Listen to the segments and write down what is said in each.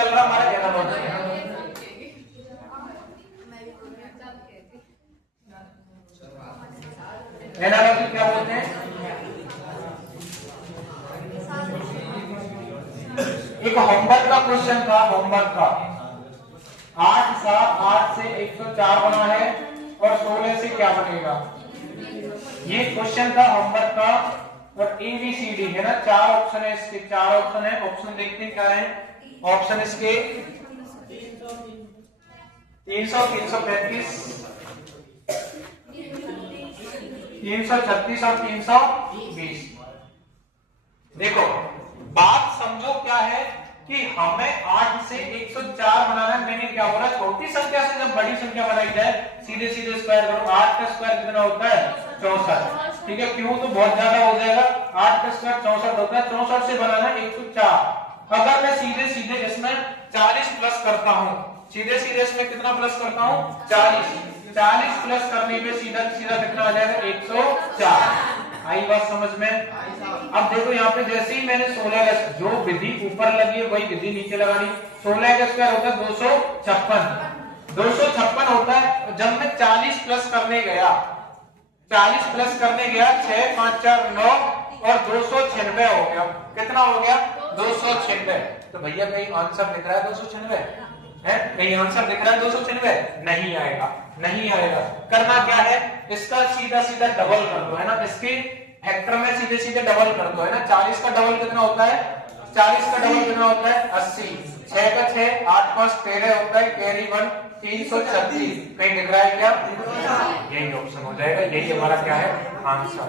चल रहा हमारा एनालॉजी है। एनालॉजी क्या बोलते हैं? एक होमवर्क का क्वेश्चन था, होमवर्क का 8 से 104 बना है और 16 से क्या बनेगा, ये क्वेश्चन था होमवर्क का। और ABCD है ना, 4 ऑप्शन है इसके, 4 ऑप्शन है। ऑप्शन देखते हैं क्या है ऑप्शन इसके। 300, 335, 336 और 320। देखो बात समझो क्या है कि हमें 8 से 104 बनाना है। मैंने क्या बोला, छोटी संख्या से जब बड़ी संख्या बनाई जाए सीधे सीधे स्क्वायर करो। 8 का स्क्वायर कितना होता है 64, ठीक है, क्यों तो बहुत ज्यादा हो जाएगा। 8 का स्क्वायर 64 होता है, 64 से बनाना है 104। अगर मैं सीधे सीधे इसमें 40 प्लस करता हूं, सीधे सीधे इसमें कितना प्लस करता हूं 40 प्लस करने में सीधा सीधा कितना आ जाएगा 104। आई बात समझ में? अब देखो यहाँ पे जैसे ही मैंने 16 का जो विधि ऊपर लगी है वही विधि नीचे लगानी। 16 का स्क्वायर होता है 256 होता है। जब मैं 40 प्लस करने गया 6 5 4 9 और 296 हो गया। कितना हो गया 296। तो भैया कहीं आंसर दिख रहा है 296 है? कहीं आंसर दिख रहा है 296? नहीं आएगा, नहीं आएगा। करना क्या है, इसका सीधा सीधा डबल कर दो, है ना, इसके फैक्टर में सीधे सीधे डबल कर दो, है ना। 40 का डबल कितना होता है 40 का डबल कितना होता है 80। 6 का 6 8 5 13 होता है, कैरी 1 336। कहीं दिख रहा है क्या? यही ऑप्शन हो जाएगा, यही हमारा क्या है आंसर,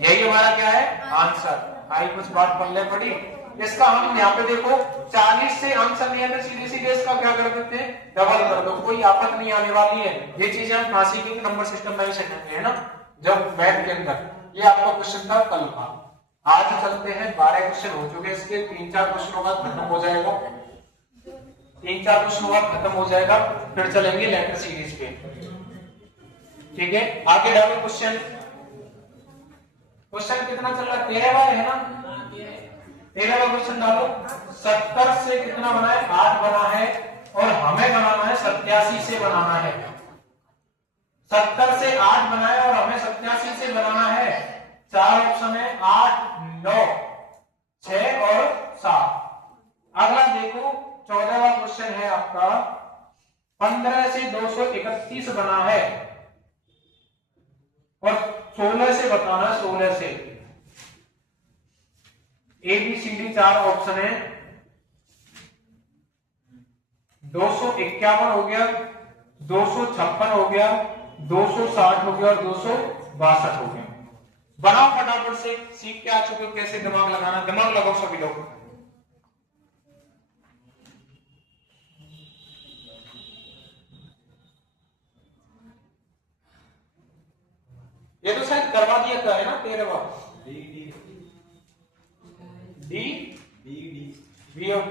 यही हमारा क्या है आंसर। आई कुछ बात पल्ले पड़ी। इसका हम यहाँ पे देखो 40 से आंसर नहीं आता, सीधे सीधे इसका क्या कर देते हैं डबल कर दो, कोई आफत नहीं आने वाली है। ये चीजें हम फांसी की नंबर सिस्टम में भी सीखेंगे, है ना, जब मैथ के अंदर। ये आपका क्वेश्चन था कल का। आज चलते हैं 12 क्वेश्चन हो चुके हैं इसके, 3-4 क्वेश्चनों बाद खत्म हो जाएगा, 3-4 क्वेश्चनों बाद खत्म हो जाएगा, फिर चलेंगे लेटर सीरीज पे, ठीक है। आगे डालो क्वेश्चन। क्वेश्चन कितना चल रहा है 13वां है ना, 13वां क्वेश्चन डालो। 70 से कितना बना है 8 बना है और हमें बनाना है 87 से बनाना है। 70 से 8 बनाए और हमें 87 से बनाना है। 4 ऑप्शन है 8 9 6 और 7। अगला देखो 14वां क्वेश्चन है आपका। 15 से 231 बना है और 16 से बताना है, 16 से। ABCD 4 ऑप्शन है। 251 हो गया, 256 हो गया, 260 हो गया और 262 हो गया। बनाओ फटाफट से, सीख के आ चुके हो कैसे दिमाग लगाना। दिमाग लगाओ सभी लोग। ये तो शायद करवा दिया था, है ना 13वां। B और D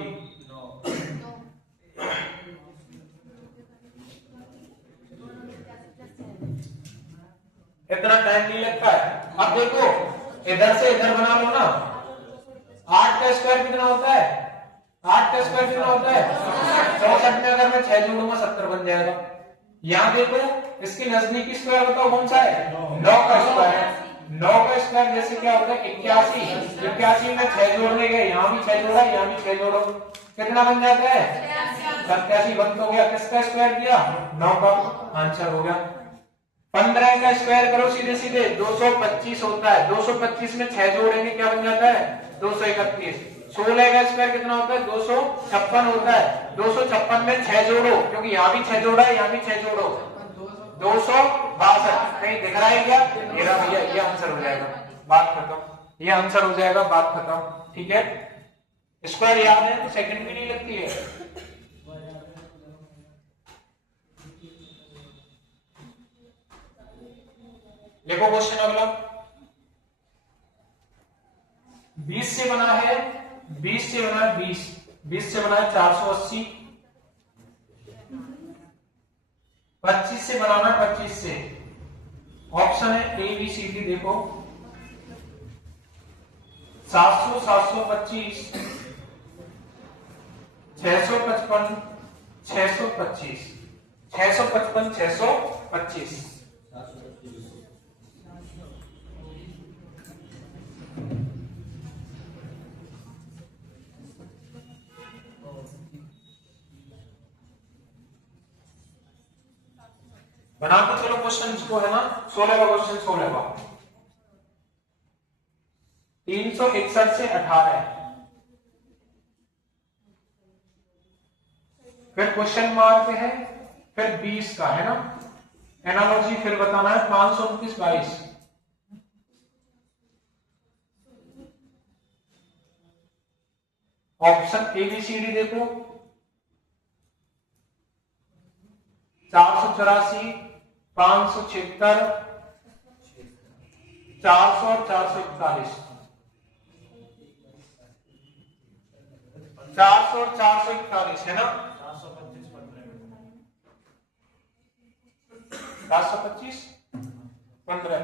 इतना टाइम नहीं लगता है। अब देखो इधर से इधर बना लो ना। 8 का स्क्वायर कितना होता है 8 का स्क्वायर कितना होता है 64 में अगर मैं 6 जोड़ूंगा 70 बन जाएगा। यहाँ देखो इसके नजदीकी स्क्वायर बताओ कौन सा है 9 का स्क्वायर है। 9 का स्क्वायर जैसे क्या होता है 81। 81 में 6 जोड़ने गए, यहाँ भी 6 जोड़ा, यहाँ भी 6 जोड़ो, कितना बन जाता है 87 बन तो गया। किसका स्क्वायर किया 9 का, आंसर हो गया। 15 का स्क्वायर करो सीधे सीधे 225 होता है। 225 में 6 जोड़ेंगे क्या बन जाता है 231। 16 का स्क्वायर कितना होता है 256 होता है। 256 में 6 जोड़ो, क्योंकि यहाँ भी 6 जोड़ा है, यहाँ भी 6 जोड़ो, 262। कहीं दिख रहा है क्या? मेरा भैया ये आंसर हो जाएगा, बात खत्म। ये आंसर हो जाएगा, बात खत्म, ठीक है। स्क्वायर याद है तो सेकंड भी नहीं लगती है। देखो क्वेश्चन अगला। 20 से बना है 20 से बना है 20 से बना है 480। 25 से बनाना 25 से। ऑप्शन है ABCD देखो 700 725 655 625 655 625 बनाते चलो क्वेश्चन को, है ना। 16वां क्वेश्चन 16वां 361 से 18, फिर क्वेश्चन मार्क है, फिर 20 का, है ना। एनालॉजी फिर बताना है 529 22। ऑप्शन ABCD देखो, 484 576 400 और 441, 400 और 441, है ना। 425 15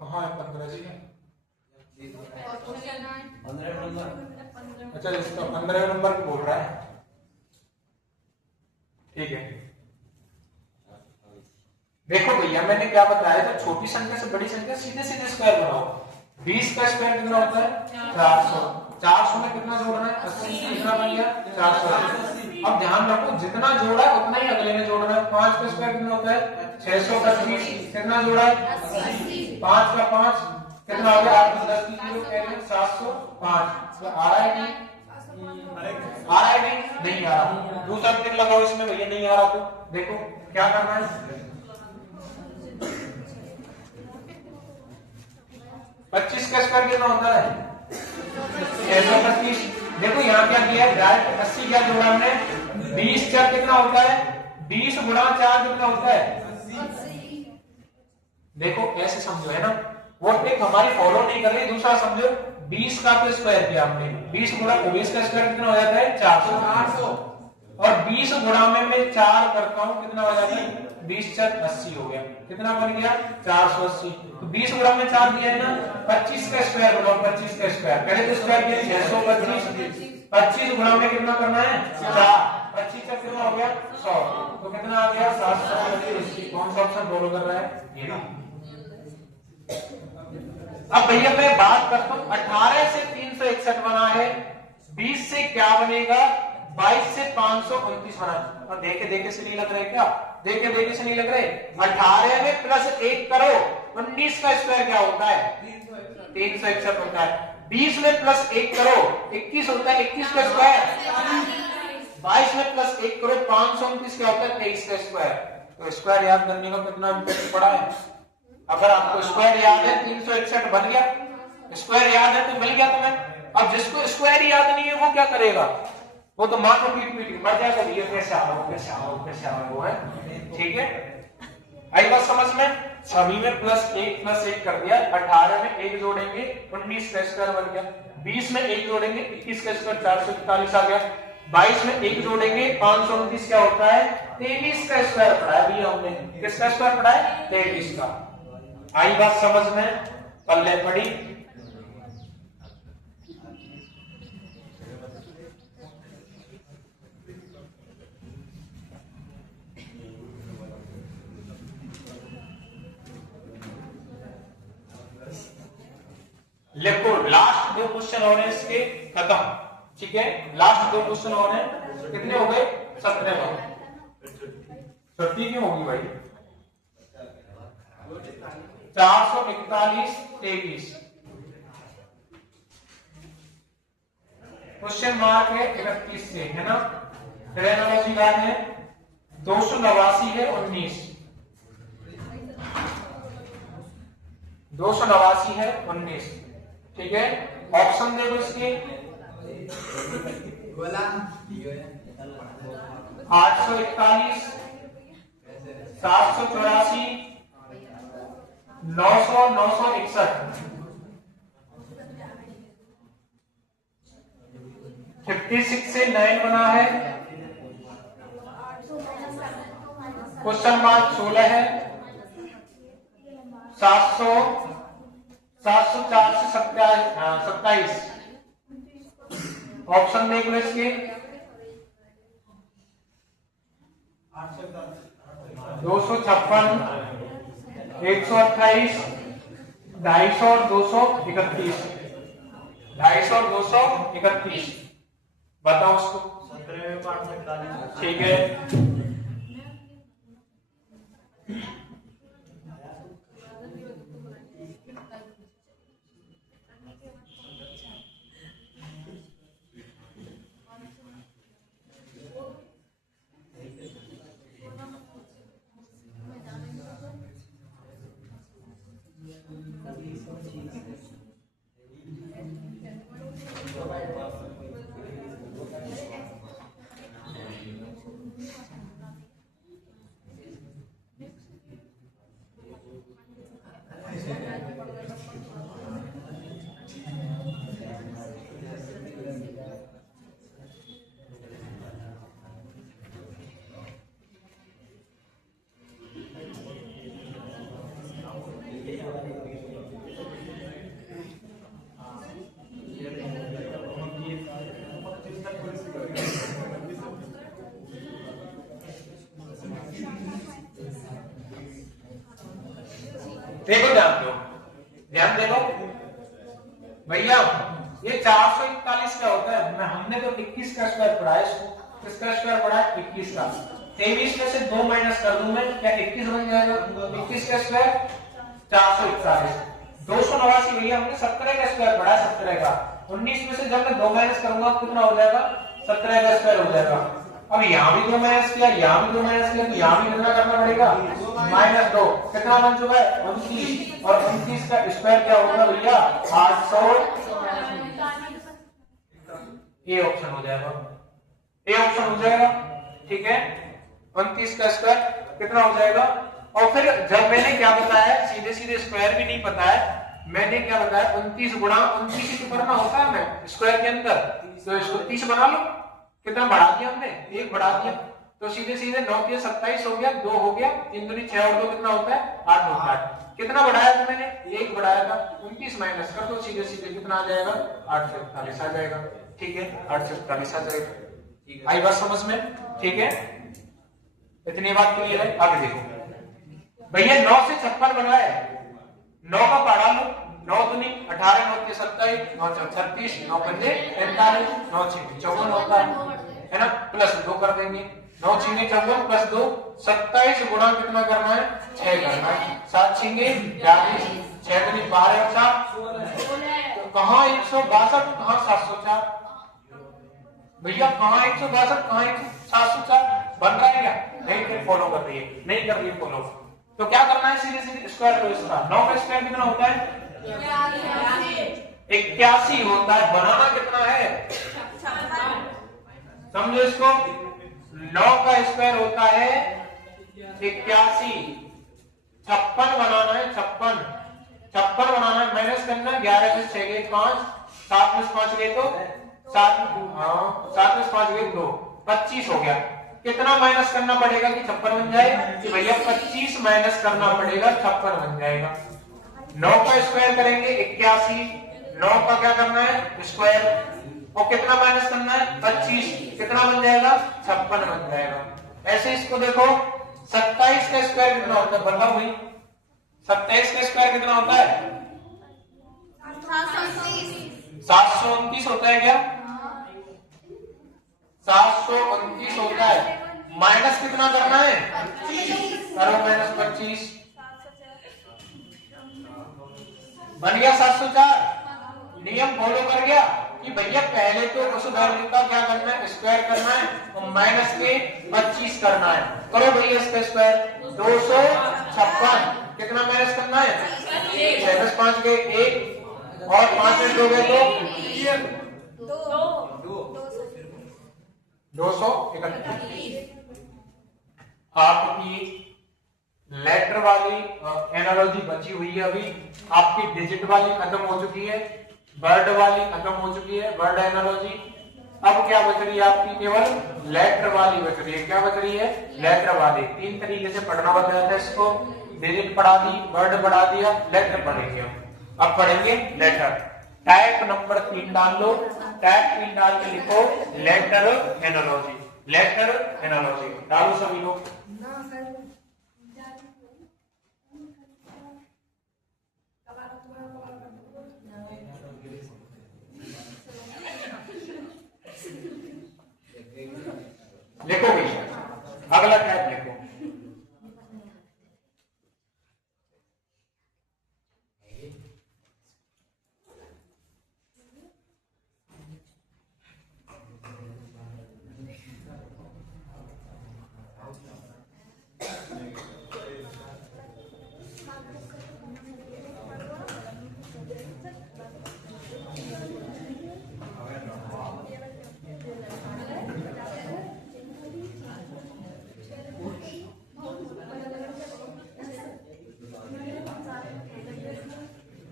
कहाँ है 15 जी? अच्छा, इसका 15 नंबर बोल रहा है, ठीक है। देखो भैया मैंने क्या बताया था, छोटी संख्या से बड़ी संख्या सीधे सीधे स्क्वायर बनाओ। 20 का स्क्वायर कितना होता है? 400। 400 में कितना जोड़ना है? 80। कितना बन गया? 480। अब ध्यान रखो, जितना जोड़ा है उतना ही अगले में जोड़ना है। 5 का स्क्वायर कितना होता है? 625। कितना जोड़ा है? 5 का 5 कितना हो गया? 8 10 0 705। आ रहा है नहीं? आ रहा है नहीं आ रहा। दूसरा तीन लगाओ इसमें भैया, नहीं आ रहा तो देखो क्या करना है। 25 का स्क्वायर कितना होता है? 625। देखो यहाँ क्या किया है, डायरेक्ट 80 क्या जोड़ा हमने? 20 4 कितना होता है? 20 गुणा 4 कितना होता है? 80। देखो ऐसे समझो, है ना। वो टिक हमारी फॉलो नहीं कर रही। दूसरा समझो, 20 का तो स्क्वायर किया हमने, 20 गुणा 20 का स्क्वायर कितना हो जाता है? 400। और 20 गुणा में मैं 4 करता हूँ, कितना हो जाता है? 20 4 80 हो गया। कितना बन गया? 480। तो 20 गुणा में 4 दिया है ना। 25 का स्क्वायर बनाओ, 25 का स्क्वायर पहले तो स्क्वायर किया 625। 25 गुणा में कितना करना है? 4। 25 का कितना हो गया? 100। तो कितना आ गया? 725। कौन सा ऑप्शन फॉलो कर रहा है? ये ना। अब भैया मैं बात करता हूं, 18 से 361 बना है, 20 से क्या बनेगा? 22 से 529 बना। और देखे देखे से नहीं लग रहे क्या? देखे देखे से नहीं लग रहे? 18 में प्लस 1 करो, 19 का स्क्वायर क्या होता है? 361 होता है। 20 में प्लस 1 करो, 21 होता है। 21 का स्क्वायर। 22 में प्लस 1 करो, 529 क्या होता है? 23 का स्क्वायर। तो स्क्वायर याद करने का कितना इम्पैक्ट पड़ा है? अगर आपको स्क्वायर याद है, 361 बन गया। स्क्वायर याद है तो मिल गया तुम्हें। अब जिसको स्क्वायर याद नहीं है वो क्या करेगा? वो तो मानो पीट पीट मर जाएगा, ये कैसे आओ कैसे आओ कैसे आओ, है। ठीक है, आई बात समझ में? सभी में प्लस 1 कर दिया। 18 में 1 जोड़ेंगे, 19 का स्क्वायर बन गया। 20 में 1 जोड़ेंगे, 21 का स्क्वायर 441 आ गया। 22 में 1 जोड़ेंगे, 529 क्या होता है? 23 का स्क्वायर पढ़ा है भैया हमने। किसका स्क्वायर पढ़ा है? 23 का। आई बात समझ में? पल्ले पड़ी। लिखो, लास्ट 2 क्वेश्चन और हैं इसके, खत्म। ठीक है, लास्ट 2 क्वेश्चन और हैं। कितने हो गए? 17। छुट्टी क्यों होगी भाई? 441 23। क्वेश्चन मार्क है 31 से, है ना। फिर एनालॉजी का है 289 है 19। 289 है 19। ठीक है, ऑप्शन देखो इसके। 841 784 900 961। 56 से 9 बना है। क्वेश्चन मार्क 16 है। 700 704 से 27। ऑप्शन देख लो इसके 256, 128, 250 और 231, 250 और 231, बताओ उसको। 17 ठीक है। देखो ध्यान दे लो भैया, ये 441 का होता है। हमने तो 21 का स्क्वायर पढ़ा है, इसको किसका स्क्वायर पढ़ा है? 21 का। 23 में से 2 माइनस कर दूं मैं, क्या 21 बन जाएगा? 21 का स्क्वायर 441। 289 भैया हमने 17 का स्क्वायर पढ़ा है, 17 का। 19 में से जब मैं 2 माइनस करूंगा कितना हो जाएगा? 17 का स्क्वायर हो जाएगा। अब यहाँ भी 2 माइनस किया, यहाँ भी 2 माइनस किया, तो यहाँ भी कितना करना पड़ेगा? -2। कितना बन चुका है? 29। और 29 का स्क्वायर क्या होगा भैया? 800। ये ऑप्शन हो जाएगा, ये ऑप्शन हो जाएगा। ठीक है, 29 का स्क्वायर कितना हो जाएगा? और फिर जब मैंने क्या बताया, सीधे सीधे स्क्वायर भी नहीं पता है, मैंने क्या बताया? 29 गुणा 29 ही करना होता है हमें स्क्वायर के अंदर। तो इसको 30 बना लो। कितना बढ़ा दिया हमने? 1 बढ़ा दिया, तो सीधे सीधे 9 के 27 हो गया, 2 हो गया, 3 दूनी 6 और 2 कितना होता है? 8 होता है। कितना बढ़ाया था मैंने? 1 बढ़ाया था। 29 माइनस कर दो, सीधे सीधे कितना आ जाएगा? 841 आ जाएगा। ठीक है, 841 आ जाएगा। आई बात समझ में? ठीक है, इतनी बात क्लियर है। आगे देखो भैया, 9 से 56 बना है, 9 का पढ़ा लो। 9 दूनी 18, 9 के 27, 9 चौक 36, 9 पंजे 45, 9 छीने 54 होता है ना? प्लस 2 कर देंगे, 9 छीने 54 प्लस 2 27 गुणा कितना करना है? 6 करना है। 7 छीने 42, 6 दूनी 12 और 4, तो कहाँ 162, कहाँ 704 भैया? कहाँ 162, कहाँ 704 बन रहा है क्या? नहीं, फिर फॉलो कर रही है, नहीं कर रही है फॉलो। तो क्या करना है? सीधे सीधे स्क्वायर लो इसका। 9 का स्क्वायर कितना होता है? 81 होता है। बनाना कितना है? समझो इसको, 9 का स्क्वायर होता है 81। 56 बनाना है, 56 बनाना है। माइनस करना है, 11 में 6 गए 5, 7 में 5 गए तो 7, 7 में 5 गए 2, 25 हो गया। कितना माइनस करना पड़ेगा कि 56 बन जाए? कि भैया 25 माइनस करना पड़ेगा, 56 बन जाएगा। 9 का स्क्वायर करेंगे 81, 9 का क्या करना है? स्क्वायर, और कितना माइनस करना है? 25, कितना बन जाएगा? 56 बन जाएगा। ऐसे इसको देखो, 27 का स्क्वायर कितना होता है? बताओ भाई, 27 का स्क्वायर कितना होता है? 729 होता है क्या? 729 होता है। माइनस कितना करना है? करो माइनस 25, बन गया 704। नियम फॉलो कर गया कि भैया पहले तो उस वैल्यू का क्या करना है? स्क्वायर करना है, और माइनस के 25 करना है। करो भैया इसका स्क्वायर। 256, कितना माइनस करना है? 6 5 के 1, और 5 में 2 गए तो 231। आपकी लेटर वाली एनालॉजी बची हुई है अभी। आपकी डिजिट वाली खत्म हो चुकी है, वर्ड वाली खत्म हो चुकी है, वर्ड एनालॉजी। अब क्या बच रही है आपकी? केवल लेटर वाली बच रही है। क्या बच रही है? लेटर वाली। 3 तरीके से पढ़ना बताया था इसको। डिजिट पढ़ा दी, वर्ड पढ़ा दिया, लेटर पढ़ेंगे हम। अब पढ़ेंगे लेटर। टाइप नंबर 3 डाल लो, टाइप 3 डाल के लिखो लेटर एनालॉजी, लेटर एनालॉजी डालो सभी लोग। लिखो भैया, अगला टाइप लिखो।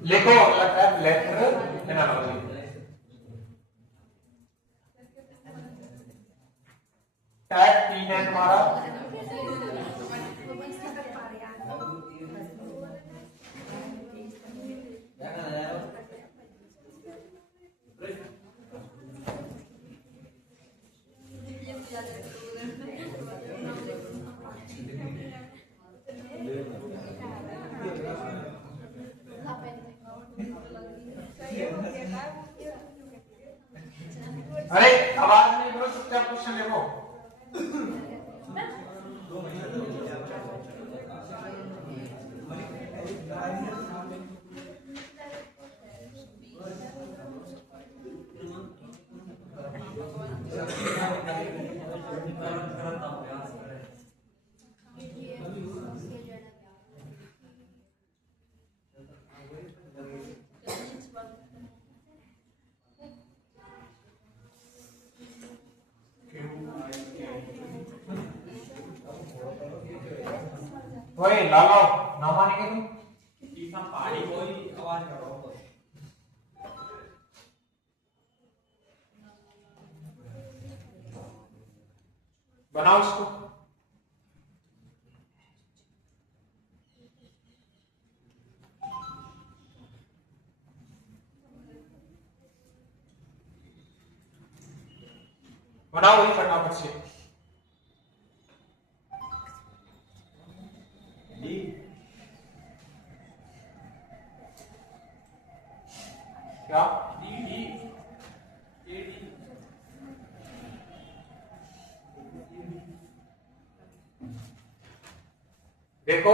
लिखो अगला टाइप लेटर एनालॉजी। टाइप 3 है तुम्हारा, अरे आवाज नहीं करो, चुपचाप क्वेश्चन लिखो। ओए लालो ना मानेंगे तुम, इतना पानी कोई आवाज करो। बनाओ इसको। बनाओ ही फटाफट से। क्या देखो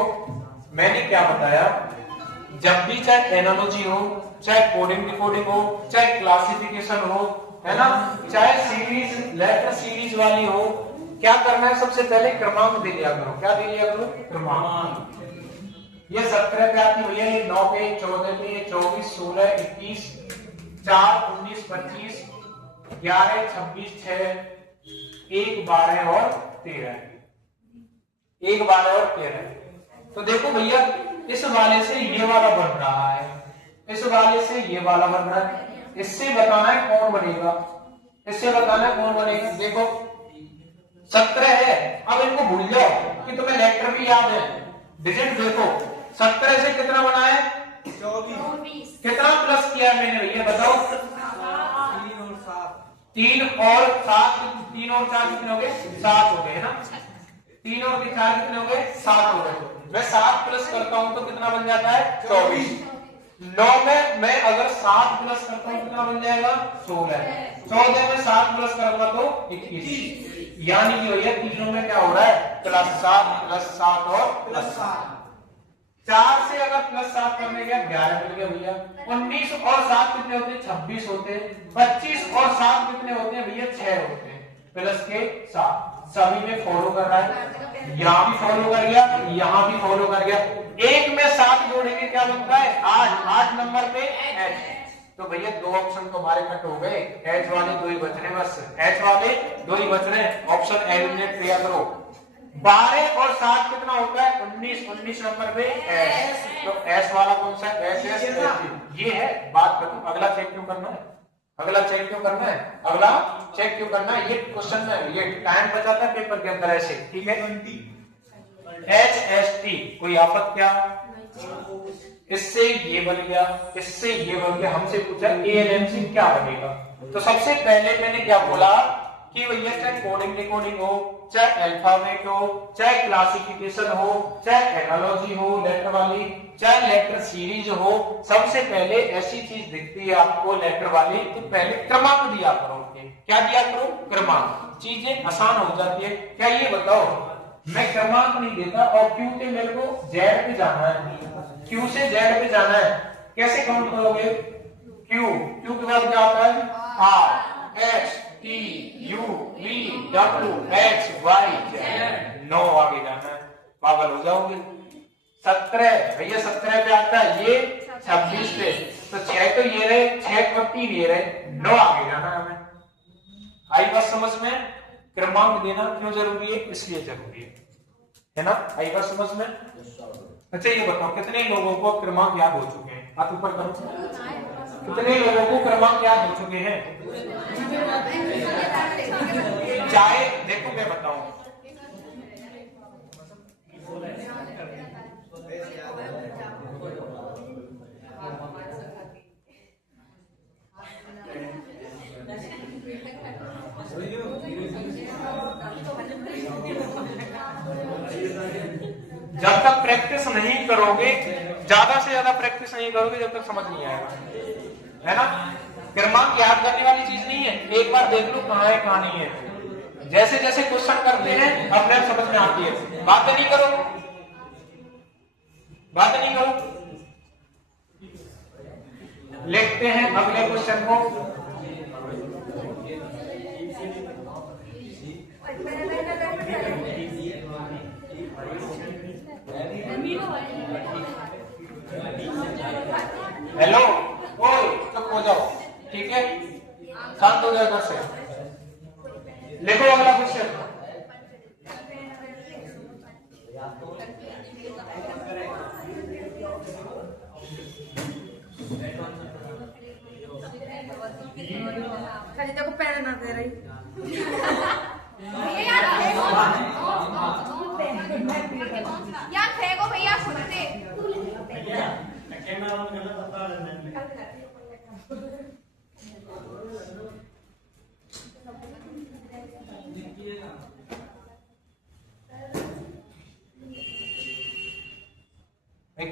मैंने क्या बताया, जब भी चाहे एनालॉजी हो, चाहे कोडिंग डिकोडिंग हो, चाहे क्लासिफिकेशन हो, है ना, चाहे सीरीज लेटर सीरीज वाली हो, क्या करना है सबसे पहले क्रमांक दे दिया करो। क्या दे दिया करो? क्रमांक। ये 17 पे आती भैया, ये 9 पे, 14 पे, 24, 16, 21, 4, 19, 25, 11, 26, 6, 1, 12 और 13, 1, 12 और 13। तो देखो भैया इस वाले से ये वाला बन रहा है, इस वाले से ये वाला बन रहा है, इससे बताना है कौन बनेगा, इससे बताना है कौन बनेगा। देखो 17 है, अब इनको भूल जाओ कि तुम्हें लेटर भी याद है। डिजिट देखो 17 से कितना बना है? 24। कितना प्लस किया है मैंने भैया बताओ? 3 और 7, 3 और 4 कितने हो गए? 7 हो गए ना। 3 और 4 कितने हो गए? 7 हो गए। मैं 7 प्लस करता हूं तो कितना बन जाता है? 24। 9 में मैं अगर 7 प्लस करता हूं कितना बन जाएगा? 16। 14 में 7 प्लस करूंगा तो 21। यानी कि भैया तीनों में क्या हो रहा है? +7 +7 और +7। 4 से अगर +7 करने गया 11 मिल गया भैया। 19 और 7 कितने होते हैं? 26 होते हैं। 25 और 7 कितने होते हैं भैया? 6 होते हैं। प्लस के 7 सभी में फॉलो कर रहा है, यहां भी फॉलो कर गया, यहां भी फॉलो कर गया। 1 में 7 जोड़ेंगे क्या बनता है? 8। 8 नंबर पे H। तो भैया 2 ऑप्शन तुम्हारे कट हो गए, H वाले 2 ही बच रहे, बस H वाले 2 ही बच रहे। ऑप्शन एलिमिनेट किया करो। 12 और 7 कितना होता है? 19। 19 नंबर पे S। तो S वाला कौन सा है? S ये है। बात करूं अगला चेक क्यों करना है? अगला चेक क्यों करना है? अगला चेक क्यों करना है? ये क्वेश्चन में ये टाइम बचाता है पेपर के अंदर ऐसे, ठीक है। HST कोई आफत क्या? इससे ये बन गया, इससे ये बन गया। हमसे पूछा ए एन एम से क्या बनेगा। तो सबसे पहले मैंने क्या बोला कि भैया चाहे कोडिंग डिकोडिंग हो, चाहे अल्फाबेट हो, चाहे क्लासिफिकेशन हो, चाहे एनालॉजी हो लेटर वाली, चाहे लेटर सीरीज हो, सबसे पहले ऐसी चीज दिखती है आपको लेटर वाली तो पहले क्रमांक दिया करो। क्या दिया करो? क्रमांक। चीजें आसान हो जाती है। क्या ये बताओ, मैं क्रमांक नहीं देता और क्यू से मेरे को जेड पे जाना है, क्यू से जेड पे जाना है, कैसे काउंट करोगे? क्यू, क्यू के बाद क्या आता है? R S T U V W X Y Z. 9 आगे जाना है, पागल हो जाओगे। 17 भैया 17 पे आता है, ये 26 पे, तो 6 तो ये रहे, 6 और 3 ये रहे, 9 आगे जाना है हमें। आई बात समझ में? क्रमांक देना क्यों जरूरी है? इसलिए जरूरी है ना? आई बात समझ में? अच्छा ये बताओ कितने लोगों को क्रमांक याद हो चुके हैं? हाथ ऊपर करो। कितने लोगों को क्रमांक याद हो चुके हैं? चाहे देखो मैं बताऊं, जब तक प्रैक्टिस नहीं करोगे, ज्यादा से ज्यादा प्रैक्टिस नहीं करोगे, जब तक समझ नहीं आएगा, है ना? क्रमांक याद करने वाली चीज नहीं है, एक बार देख लो कहां है कहां नहीं है। जैसे जैसे क्वेश्चन करते हैं अपने आप समझ में आती है। बात नहीं करो, बात नहीं करो। लिखते हैं अगले क्वेश्चन को। हेलो, ओए चुप हो जाओ, ठीक है? शांत हो जाओ घर से। लिखो अगला क्वेश्चन। को पैर ना दे रही यार फेंको भैया खुद से।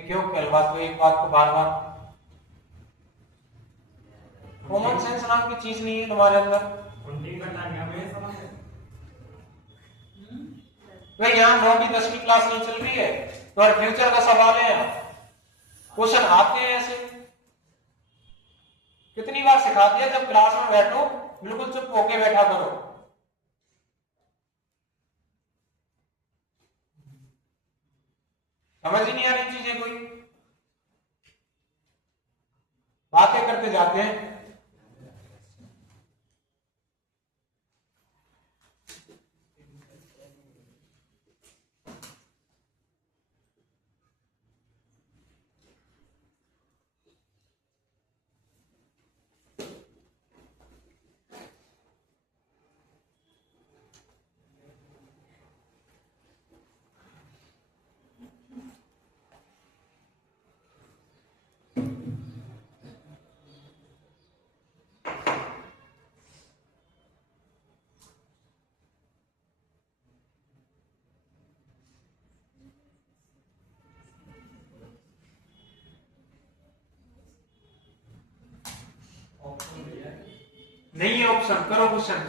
क्यों कहलवाते हो एक बात को बार बार? कॉमन सेंस नाम की चीज नहीं है तुम्हारे अंदर। तो यहाँ 9वीं 10वीं क्लास नहीं चल रही है, तो फ्यूचर का सवाल है। क्वेश्चन आते हैं ऐसे। कितनी बार सिखा दिया, जब क्लास में बैठो बिल्कुल चुप होके बैठा करो। समझ ही नहीं आ रही चीजें, कोई बातें करते जाते हैं। नहीं है ऑप्शन, करो क्वेश्चन।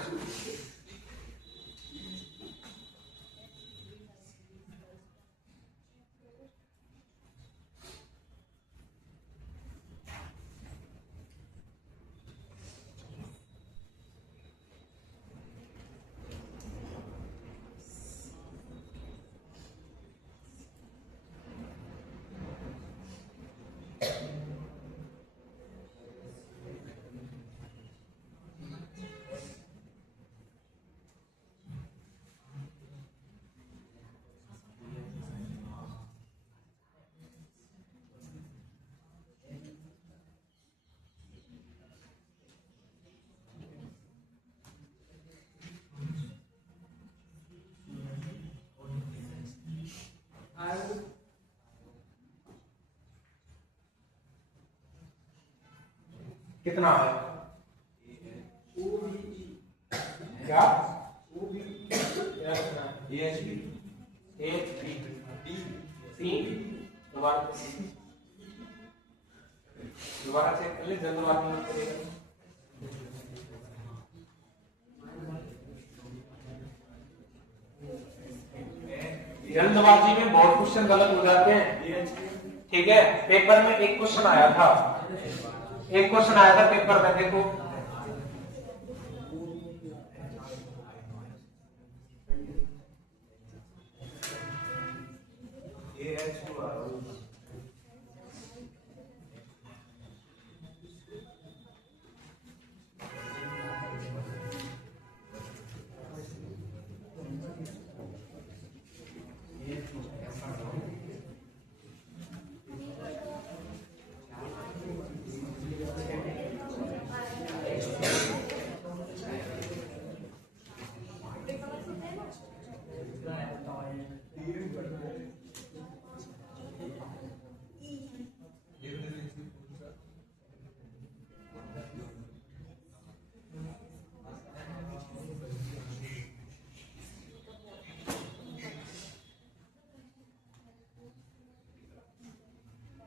कितना है क्या दोबारा चेक कर ले, जल्दबाजी मत करिएगा। जल्दबाजी में बहुत क्वेश्चन गलत हो जाते हैं, ठीक है। पेपर में एक क्वेश्चन आया था, पेपर में, देखो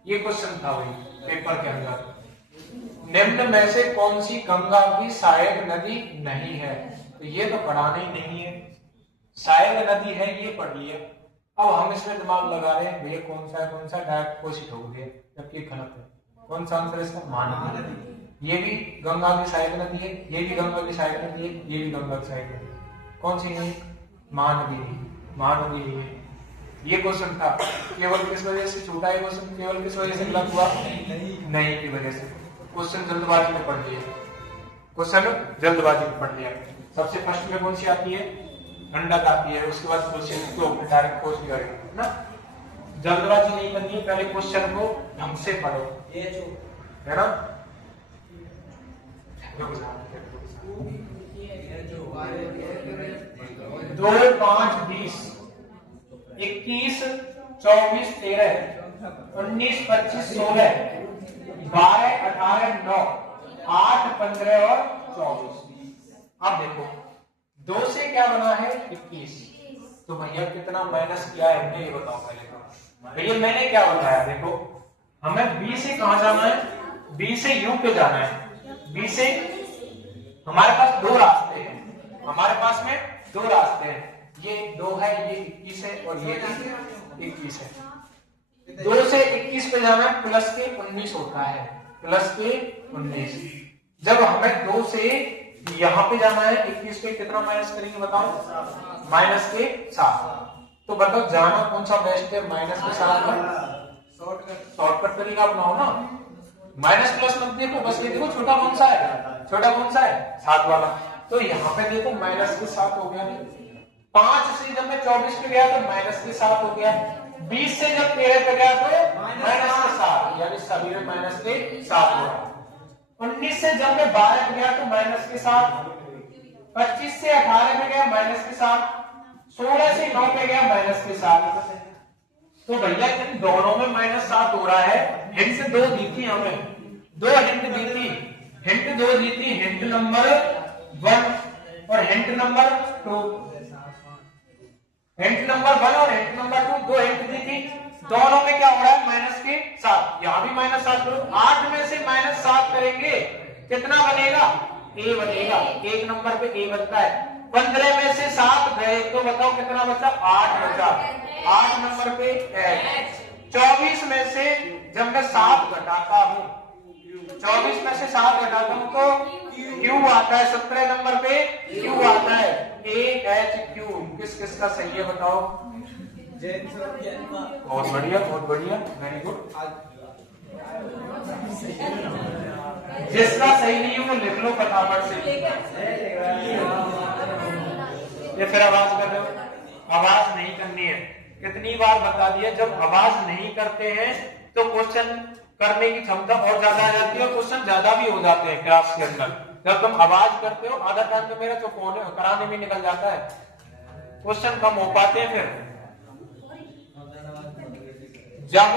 ये क्वेश्चन था भाई पेपर के अंदर, निम्न में से कौन सी गंगा की सहायक नदी नहीं है? तो ये तो पढ़ाना ही नहीं है, सहायक नदी है ये पढ़ लिया। अब हम इसमें दिमाग लगा रहे हैं भैया कौन सा डायरेक्ट कोशिश हो गया, जबकि गलत है। कौन सा आंसर इसका? महानदी नदी। ये भी गंगा की सहायक नदी है, ये भी गंगा की सहायक नदी है, ये भी गंगा की सहायक नदी है। कौन सी नहीं? महानदी नहीं है। ये क्वेश्चन था, केवल किस वजह से छूटा है क्वेश्चन? केवल किस वजह से गलत हुआ? नहीं की वजह से। क्वेश्चन जल्दबाजी में पढ़ लिया, सबसे फर्स्ट में कौन सी आती है? गंडक आती है, उसके बाद क्वेश्चन को डायरेक्ट खोज करेंगे ना। जल्दबाजी नहीं करनी है, पहले क्वेश्चन को ढंग से पढ़ो, है ना। 2, 5, 20, 21, 24, 13, 19, 25, 16, 12, 18, 9, 8, 15 और 24। अब देखो 2 से क्या बना है? 21। तो भैया कितना माइनस किया है हमने, ये बताओ पहले। तो भैया मैंने क्या बताया, देखो हमें बी से कहां जाना है? बी से यू पे जाना है। बी से हमारे पास 2 रास्ते हैं, ये 2 है, ये 21 है और ये 21 है। 2 से 21 पे जाना है, प्लस के 19 होता है, प्लस के 19। जब हमें 2 से यहाँ पे जाना है 21 पे, कितना माइनस करेंगे बताओ? माइनस के 7। तो बताओ जाना कौन सा बेस्ट है? माइनस के 7 शॉर्टकट तरीका अपनाओ ना। माइनस प्लस मत देखो, बस ये देखो छोटा कौन सा है? 7 वाला। तो यहाँ पे देखो माइनस के 7 हो गया। 5 से जब मैं 24 पे गया तो माइनस के 7 हो गया। 20 से जब 13 पे गया तो माइनस के 7, यानी सभी में माइनस के 7 हो रहा है। 19 से जब मैं 12 पे गया तो माइनस के 7, 25 से 18 में गया माइनस के 7, 16 से 9 पे गया माइनस के 7। तो भैया इन दोनों में -7 हो रहा है। हिंट 2 दी थी हमें, 2 हिंट दी थी, हिंट नंबर 1 और हिंट नंबर 2। हिंट नंबर 1 और हिंट नंबर 2, 2 हिंट दी थी। दोनों में क्या हो रहा है? माइनस के 7। यहां भी -7 करो। 8 में से -7 करेंगे, कितना बनेगा? ए बनेगा। 1 नंबर पे ए बनता है। 15 में से 7 गए तो बताओ कितना बचा? 8 बचा। 8 नंबर पे एच। 24 में से जब मैं 7 घटाता हूं, 24 में से 7 घटाता हूं तो क्यू आता है। 17 नंबर पे क्यू आता है। ए एच क्यू किस का सही है बताओ? बहुत बढ़िया, वेरी गुड। जिसका सही नहीं है वो लिख लो फटाफट से। ये फिर आवाज कर रहे हो? आवाज नहीं करनी है। कितनी बार बता दिया, जब आवाज नहीं करते हैं तो क्वेश्चन करने की क्षमता और ज्यादा आ जाती है, क्वेश्चन ज्यादा भी हो जाते हैं क्लास के अंदर। जब तुम आवाज करते हो आधा टाइम तो मेरा चुप होने कराने में निकल जाता है, क्वेश्चन कम हो पाते हैं। फिर जब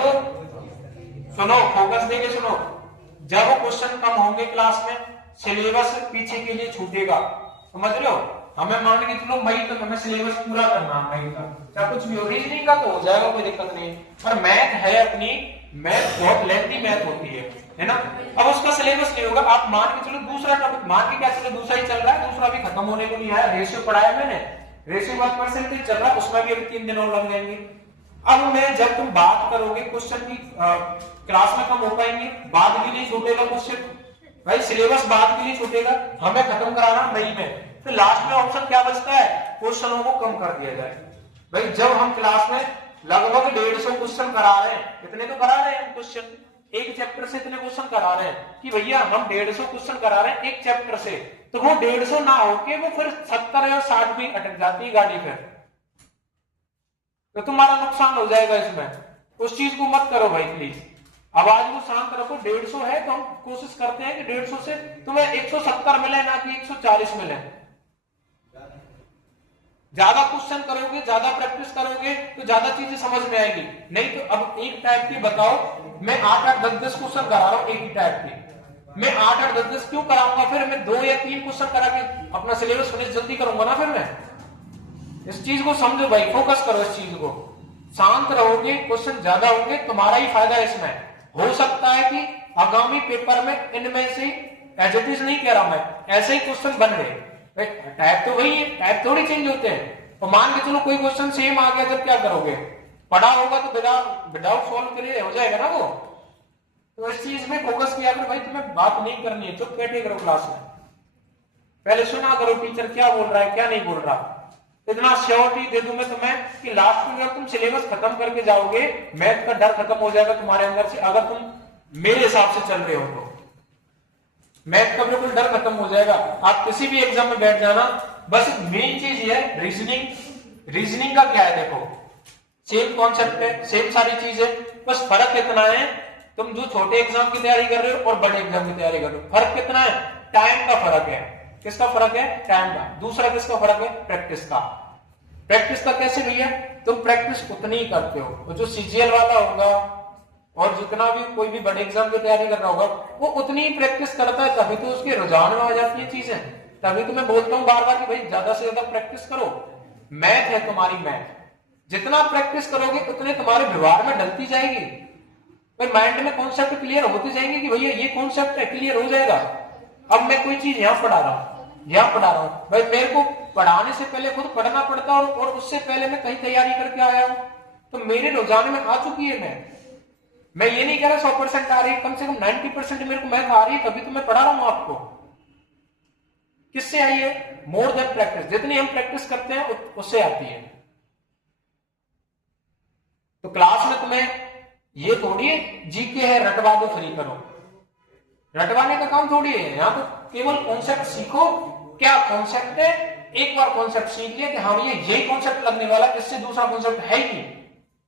सुनो, फोकस देके सुनो, जब क्वेश्चन कम होंगे क्लास में, सिलेबस पीछे के लिए छूटेगा। समझ रहे हो? हमें मान के चलो मई तक हमें सिलेबस पूरा करना है, मई तक चाहे कुछ भी हो, रीजनिंग का तो हो जाएगा, कोई दिक्कत नहीं। पर मैथ है अपनी, मैथ बहुत लेंथी मैथ होती है ना। अब उसका सिलेबस नहीं होगा, आप मान के चलो दूसरा टॉपिक, मान के क्या चलो दूसरा ही चल रहा है, दूसरा भी खत्म होने को नहीं आया, रेशियो पढ़ाया मैंने, रेशियो बात परसेंटेज चल रहा है, उसमें भी अभी 3 दिन और लग जाएंगे। अब मैं जब तुम बात करोगे क्वेश्चन की, क्लास में कम हो पाएंगे, बाद के लिए छूटेगा क्वेश्चन, भाई सिलेबस बाद के लिए छूटेगा, हमें खत्म कराना मई में, तो लास्ट में ऑप्शन क्या बचता है, क्वेश्चनों को कम कर दिया जाए। भाई जब हम क्लास में लगभग 150 क्वेश्चन करा रहे हैं, इतने तो करा रहे हैं क्वेश्चन, एक चैप्टर से इतने क्वेश्चन करा रहे हैं कि भैया हम 150 क्वेश्चन करा रहे हैं एक चैप्टर से, तो वो 150 ना होके वो फिर 70 या 60 भी अटक जाती है गाड़ी, फिर तो तुम्हारा नुकसान हो जाएगा इसमें। उस चीज को मत करो भाई प्लीज। आवाज को शांत रखो। 150 है तो हम कोशिश करते हैं कि 150 से तुम्हें 170 मिले, ना कि 140 मिले। ज्यादा क्वेश्चन करोगे, ज्यादा प्रैक्टिस करोगे तो ज्यादा चीजें समझ में आएगी। नहीं तो अब एक टाइप की बताओ, मैं 8-8, 10-10 क्वेश्चन करा रहा हूं एक ही टाइप की, मैं 8-8, 10-10 क्यों कराऊंगा? फिर मैं 2 या 3 क्वेश्चन करा के अपना सिलेबस फिनिश जल्दी करूंगा ना। फिर मैं इस चीज को समझो भाई, फोकस करो इस चीज को, शांत रहोगे, क्वेश्चन ज्यादा होंगे, तुम्हारा ही फायदा इसमें। हो सकता है कि आगामी पेपर में इनमें से एज इट इज नहीं कह रहा मैं, ऐसे ही क्वेश्चन बन गए, टाइप तो वही है, टाइप थोड़ी चेंज होते हैं। और मान के चलो कोई क्वेश्चन सेम आ गया, जब क्या करोगे? पढ़ा होगा तो विदाउट सॉल्व करिए हो जाएगा ना वो। तो इस चीज में फोकस किया करो भाई, तुम्हें बात नहीं करनी है, चुप बैठे करो क्लास में, पहले सुना करो टीचर क्या बोल रहा है क्या नहीं बोल रहा। इतना श्योरिटी दे दूं मैं तुम्हें कि लास्ट में जब तुम सिलेबस खत्म करके जाओगे, मैथ का डर खत्म हो जाएगा तुम्हारे अंदर से। अगर तुम मेरे हिसाब से चल रहे हो तो मैथ का बिल्कुल डर खत्म हो जाएगा। आप किसी भी एग्जाम में बैठ जाना, बस मेन चीज ये है रीजनिंग। रीजनिंग का क्या है, देखो सेम कॉन्सेप्ट है, सेम सारी चीज है, बस फर्क इतना है तुम जो छोटे एग्जाम की तैयारी कर रहे हो और बड़े एग्जाम की तैयारी कर रहे हो, फर्क कितना है? टाइम का फर्क है। किसका फर्क है? टाइम का। दूसरा किसका फर्क है? प्रैक्टिस का। प्रैक्टिस का कैसे भैया? तुम प्रैक्टिस उतनी ही करते हो, जो सीजीएल वाला होगा और जितना भी कोई भी बड़े एग्जाम की तैयारी कर रहा होगा वो उतनी ही प्रैक्टिस करता है, तभी तो उसके रुझान में आ जाती है चीजें। तभी तो मैं बोलता हूं बार बार कि भाई ज्यादा से ज्यादा प्रैक्टिस करो। मैथ है तुम्हारी, मैथ जितना प्रैक्टिस करोगे उतने तुम्हारे व्यवहार में डलती जाएगी, भाई माइंड में कॉन्सेप्ट क्लियर होते जाएंगे कि भैया ये कॉन्सेप्ट है, क्लियर हो जाएगा। अब मैं कोई चीज यहाँ पढ़ा रहा हूँ, यहाँ पढ़ा रहा हूँ, भाई मेरे को पढ़ाने से पहले खुद पढ़ना पड़ता है और उससे पहले मैं कहीं तैयारी करके आया हूँ, तो मेरे रुझान में आ चुकी है। मैं ये नहीं कह रहा 100% आ रही है, कम से कम 90% मेरे को मैथ आ रही है, तभी तो मैं पढ़ा रहा हूं आपको। किससे आई है? More than practice. जितनी हम प्रैक्टिस करते हैं उससे आती है। तो क्लास में तुम्हें ये थोड़ी है जीके है रटवा दो फ्री करो, रटवाने का काम थोड़ी है। यहाँ तो केवल कॉन्सेप्ट सीखो, क्या कॉन्सेप्ट है, एक बार कॉन्सेप्ट सीख लिया कि हाँ ये यही कॉन्सेप्ट लगने वाला, इससे दूसरा कॉन्सेप्ट है ही नहीं,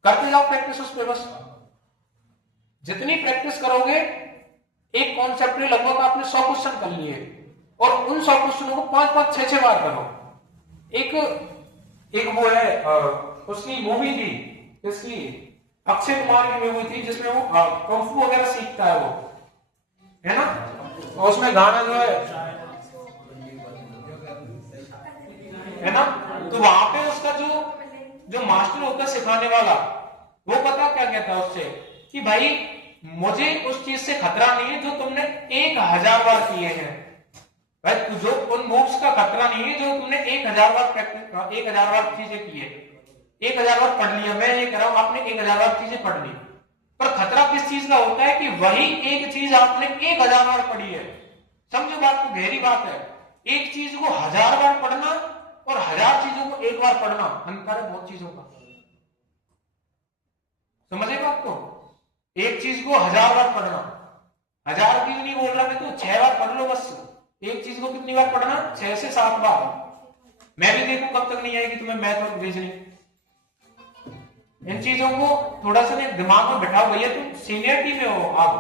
करते जाओ प्रैक्टिस उस पर। बस जितनी प्रैक्टिस करोगे, एक कॉन्सेप्ट में लगभग आपने 100 क्वेश्चन कर लिए और उन 100 क्वेश्चनों को 5-5, 6-6 बार करो। एक वो है उसकी मूवी थी, इसकी अक्षय कुमार की मूवी थी जिसमें वो कंफू वगैरह सीखता है, वो है ना, और उसमें गाना जो है ना, तो वहां पे उसका जो मास्टर होता है सिखाने वाला, वो पता क्या कहता है उससे कि भाई मुझे उस चीज से खतरा नहीं है जो तुमने 1000 बार किए हैं, भाई जो उन मूव्स का खतरा नहीं है जो तुमने 1000 बार प्रैक्टिस, 1000 बार चीजें की है, 1000 बार पढ़ लिया। मैं ये कह रहा हूं आपने 1000 बार चीजें पढ़ ली, पर खतरा किस चीज का होता है कि वही एक चीज आपने 1000 बार पढ़ी है। समझो बात को, गहरी बात है। एक चीज को 1000 बार पढ़ना और 1000 चीजों को एक बार पढ़ना, अंतर है बहुत चीजों का। समझे बात को? एक चीज को 1000 बार पढ़ना, 1000 चीज नहीं बोल रहा मैं, तो 6 बार पढ़ लो बस। एक चीज को कितनी बार पढ़ना? 6 से 7 बार। मैं भी देखूं कब तक नहीं आएगी तुम्हें मैथ और रीजनिंग। इन चीजों को थोड़ा सा दिमाग में बैठाओ भैया, तुम सीनियरिटी में हो, आप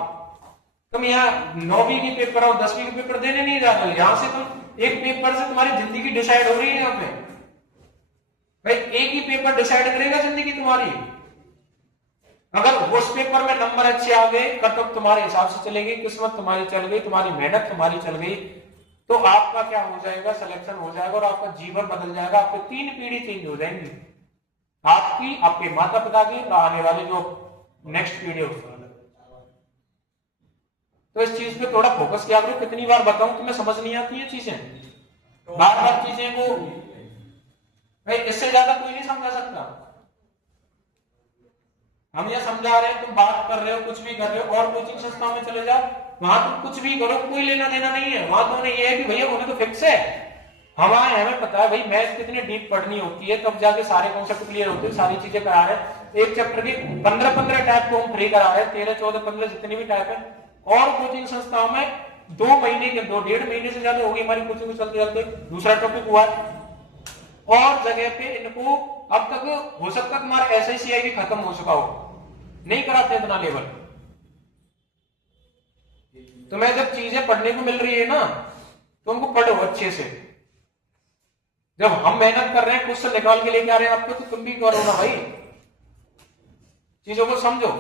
तुम यहाँ 9वीं की पेपर और 10वीं की पेपर देने नहीं जा रहे, यहां से तुम एक पेपर से तुम्हारी जिंदगी डिसाइड हो रही है। यहाँ पे भाई एक ही पेपर डिसाइड करेगा जिंदगी तुम्हारी। अगर उस पेपर में नंबर अच्छे आ गए, कट ऑफ तुम्हारे हिसाब से चलेगी, किस्मत तुम्हारी चल गई, तुम्हारी मेहनत तुम्हारी चल गई, तो आपका क्या हो जाएगा, सिलेक्शन हो जाएगा और आपका जीवन बदल जाएगा। आपकी 3 पीढ़ी चेंज हो जाएंगी, आपकी, आपके माता पिता की और आने वाले जो नेक्स्ट पीढ़ी होगी। तो इस चीज पे थोड़ा फोकस किया करो। कितनी बार बताऊं तुम्हें समझ नहीं आती है चीजें, बार बार चीजें को भाई इससे ज्यादा कोई नहीं समझा सकता। हम ये समझा रहे हैं, तुम बात कर रहे हो, कुछ भी कर रहे हो, और कोचिंग संस्थाओं में चले जाओ, वहां तुम कुछ भी करो, कोई लेना देना नहीं है। वहां तो उन्हें ये है कि भैया उन्हें तो फिक्स है, हमारे हमें पता है भाई मैथ कितनी डीप पढ़नी होती है, तब जाके सारे कॉन्सेप्ट क्लियर होते हैं, सारी चीजें करा रहे हैं। एक चैप्टर की 15 टाइप को हम फ्री करा रहे हैं, 13 14 15 जितनी भी टाइप है। और कोचिंग संस्थाओं में 2 महीने के 1.5 महीने से ज्यादा होगी हमारी कोचिंग चलते चलते, दूसरा टॉपिक हुआ। और जगह पे इनको अब तक हो सकता है तुम्हारा SICI भी खत्म हो चुका हो, नहीं कराते इतना लेवल। तुम्हें जब चीजें पढ़ने को मिल रही है ना, तो उनको पढ़ो अच्छे से। जब हम मेहनत कर रहे हैं, क्वेश्चन निकाल के लेके आ रहे हैं आपको, तो तुम भी करो ना भाई, चीजों को समझो।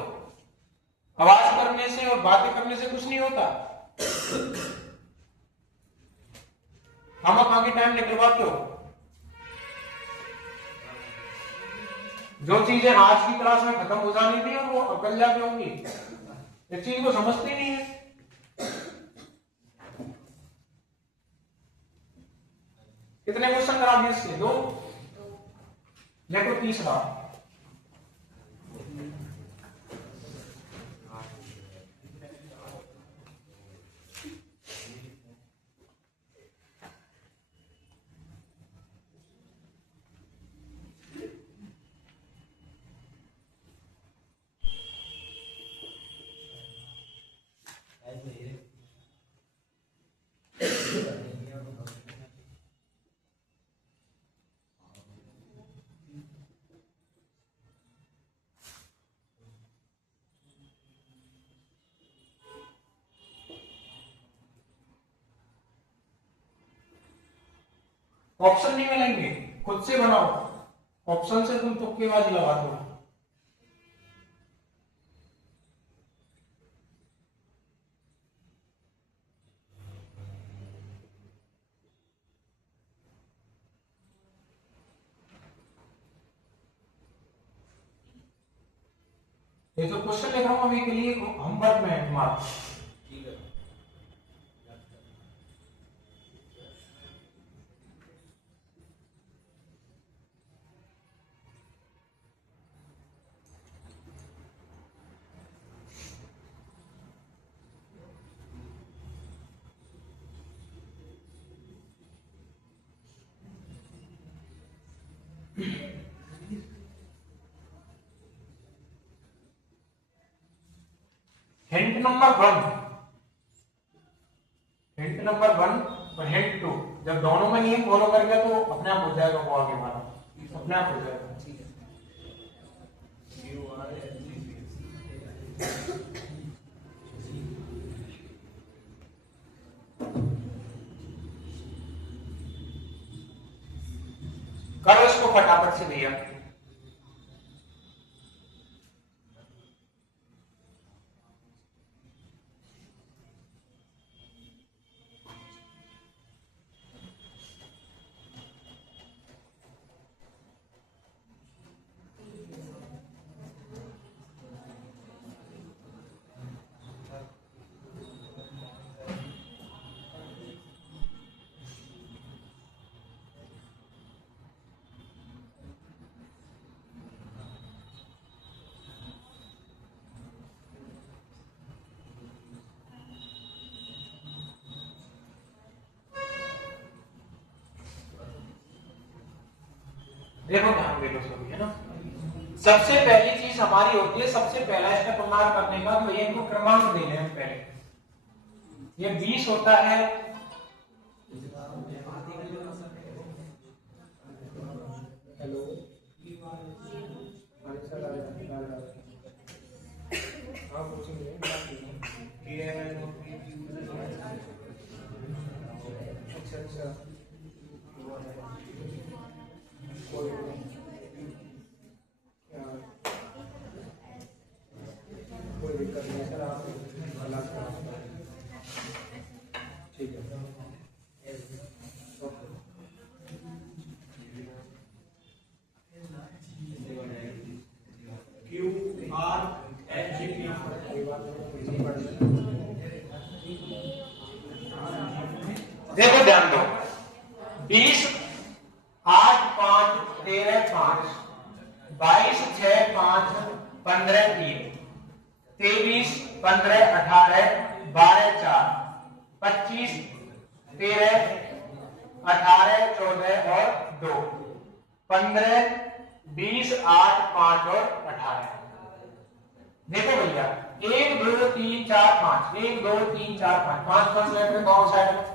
आवाज करने से और बातें करने से कुछ नहीं होता। हम आगे टाइम निकलवाते हो, जो चीजें आज की क्लास में खत्म हो जानी थी और वो अकल जाके होंगी, इस चीज को समझते नहीं है। कितने क्वेश्चन करा दिए इसके? 2। देखो तीसरा, ऑप्शन नहीं मिलेंगे, खुद से बनाओ। ऑप्शन से तुम तुक्केबाजी लगा दो। ये जो क्वेश्चन लिख रहा हूं अभी के लिए होमवर्क में है तुम्हारा। हिंट नंबर 1, हिंट नंबर 1 और हिंट 2 जब दोनों में नियम फॉलो कर गया तो अपने आप हो जाएगा, वो आगे वाला अपने आप हो जाएगा। करो इसको फटाफट से भैया। देखो ध्यान दे लो सभी, है ना। सबसे पहली चीज हमारी होती है, सबसे पहला स्टेप हमारा करने का, तो ये इनको क्रमांक देने हैं पहले। ये 20 होता है, हेलो अच्छा देखो ध्यान दो, 20 8 5 13 5, 22 6 5 15 3, 23 15 18 12 4, 25 13 18 14 और 2, 15 20 8 5 और 18। देखो भैया 1 2 3 4 5, 1 2 3 4 5, 5 5 लेफ्ट में कौन साइड में,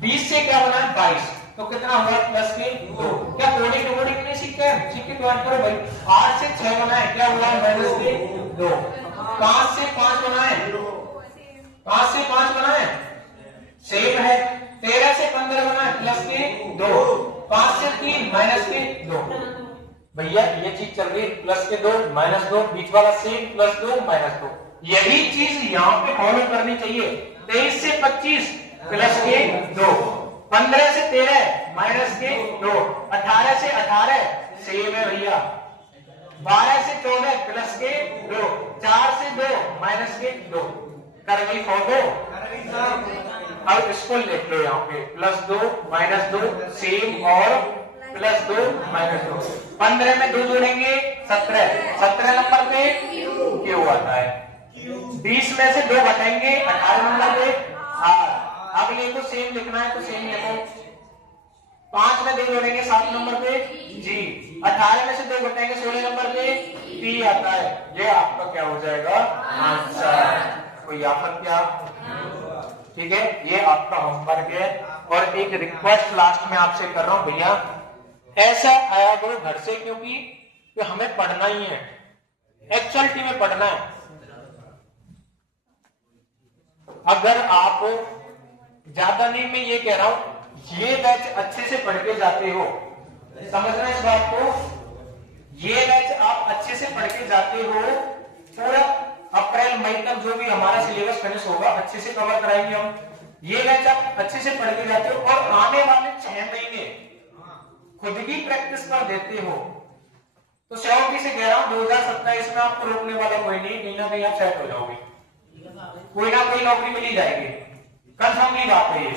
20 से क्या बना है 22, तो कितना हुआ प्लस के 2। क्या कोडिंग कोडिंग नहीं सीखे हैं? सीख के तो याद करो भाई। 8 से 6 बना है, क्या हुआ माइनस के 2। 5 से 5 बना है, 5 से 5 बना है सेम है। 13 से 15 बना है प्लस के 2। 5 से 3 माइनस के 2। भैया ये चीज चल रही है प्लस के 2 माइनस 2, बीच वाला सेम प्लस 2 माइनस 2। यही चीज यहाँ पे फॉलो करनी चाहिए। 23 से 25 प्लस के 2, 15 से 13 माइनस के 2, 18 से 18 सेम है भैया, 12 से 14 प्लस के 2, 4 से 2 माइनस के 2। कर गई फॉलो। अब इसको लिख लो यहाँ पे प्लस 2 माइनस 2 सेम और प्लस 2 माइनस 2। 15 में 2 जोड़ेंगे 17, 17 नंबर पे क्यू आता है। 20 में से 2 घटाएंगे 18 नंबर पे आर। अब लिखो सेम लिखना है तो सेम लिखो। 5 में 2 जोड़ेंगे 7 नंबर पे जी। 18 में से 2 घटाएंगे 16 नंबर पे पी आता है। ये आपका क्या हो जाएगा आंसर। कोई आफत क्या? ठीक है, ये आपका होमवर्क है। और एक रिक्वेस्ट लास्ट में आपसे कर रहा हूं भैया, ऐसा आया करो घर से, क्योंकि हमें पढ़ना ही है, एक्चुअलिटी में पढ़ना है। अगर आप ज्यादा नहीं, मैं ये कह रहा हूं ये बैच अच्छे से पढ़ के जाते हो, समझना इस बात को, ये बैच आप अच्छे से पढ़ के जाते हो, पूरा अप्रैल मई तक जो भी हमारा सिलेबस फिनिश होगा अच्छे से कवर कराएंगे हम। ये बैच आप अच्छे से पढ़ के जाते हो और आने वाले 6 महीने खुद की प्रैक्टिस कर देते हो, तो श्योरिटी से कह रहा हूं 2027 में आपको रोकने वाला कोई नहीं, कहीं ना कहीं आप सेट हो जाओगे, कोई ना कोई नौकरी मिल ही जाएगी, कंफर्म की बात है ये।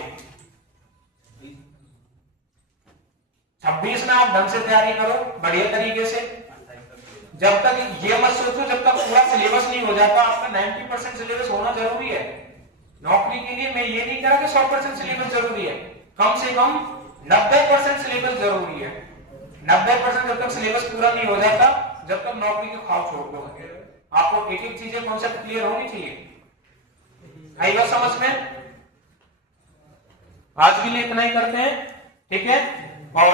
26 में आप ढंग से तैयारी करो बढ़िया तरीके से। जब तक ये मत सोचो जब तक पूरा सिलेबस नहीं हो जाता, आपका 90% सिलेबस होना जरूरी है नौकरी के लिए। मैं ये नहीं कह रहा कि 100% सिलेबस जरूरी है, कम से कम 90% सिलेबस जरूरी है। 90% जब तक सिलेबस पूरा नहीं हो जाता, जब तक नौकरी के ख्वाब छोड़ दो। आपको एक एक चीजें कॉन्सेप्ट क्लियर होनी चाहिए। आई बात समझ में? आज के लिए इतना ही करते हैं, ठीक है। और